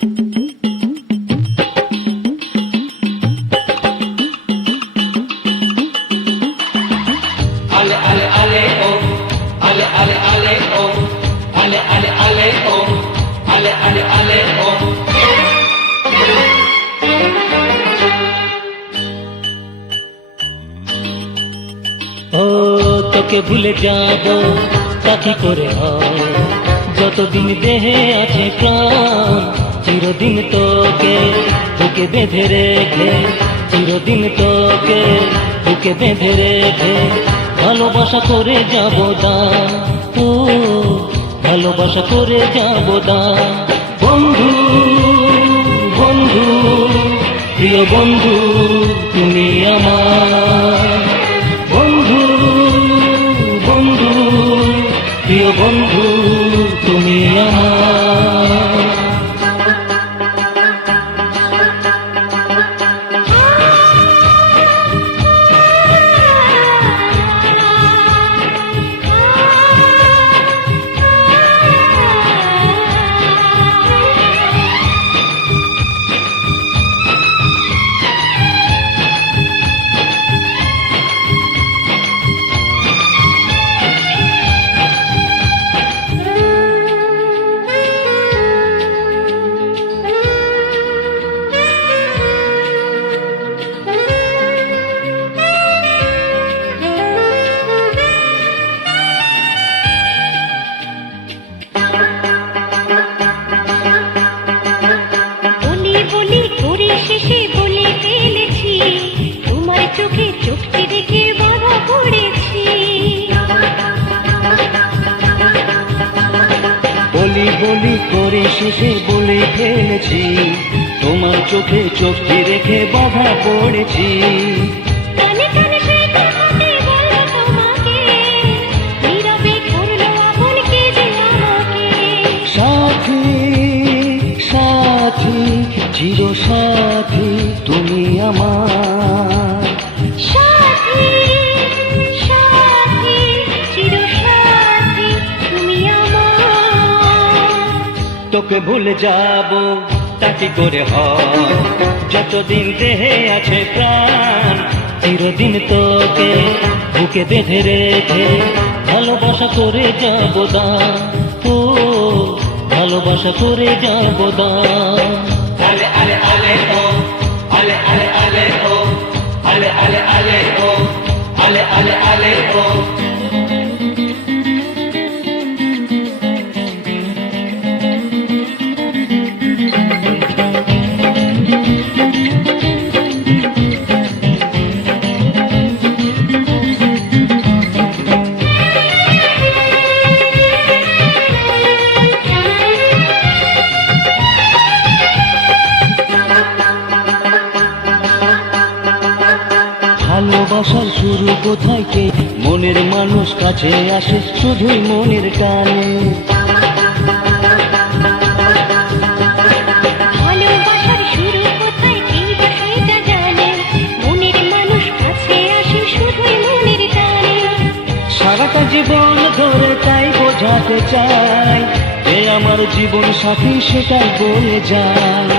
Ale ale ale oh, ale ale ale oh, ale ale ale oh, ale ale ale oh. ও তোকে ভুলে যাব তা কি করে হয়, যতদিন দেহে আছে প্রাণ চিরদিন তোকে বুকে বেঁধে রেখে, চিরদিন তোকে বুকে বেঁধে রেখে ভালোবাসা করে যাব দান, ও ভালোবাসা করে যাব দান। বন্ধু বন্ধু প্রিয় বন্ধু তুমি আমার, বন্ধু বন্ধু প্রিয় বন্ধু তুমি আমার। বলি বলি করে শেষে বলে ফেলেছি, তোমার চোখে চোখটি রেখে বাধা পড়েছি। সাথী সাথী চির সাথী তুমি আমার, তোকে ভুলে যাব তা কি করে হয়, যতদিন দেহে আছে প্রাণ চিরদিন তোকে বুকে বেঁধে রেখে ভালোবাসা করে যাব দান, ও ভালোবাসা করে যাব দান। Ale ale ale oh, ale ale ale oh, ale ale ale oh, ale ale ale oh. ভালোবাসার শুরু কোথায়, কে মনের মানুষ কাছে আসে শুধুই মনের টানে। ভালোবাসার শুরু কোথায়, কে বা সেটা জানে, মনের মানুষ কাছে আসে শুধুই মনের টানে। সারাটা জীবন ধরে তাই বোঝাতে চাই, এ আমার জীবন সাথী সেটাই বলে যায়।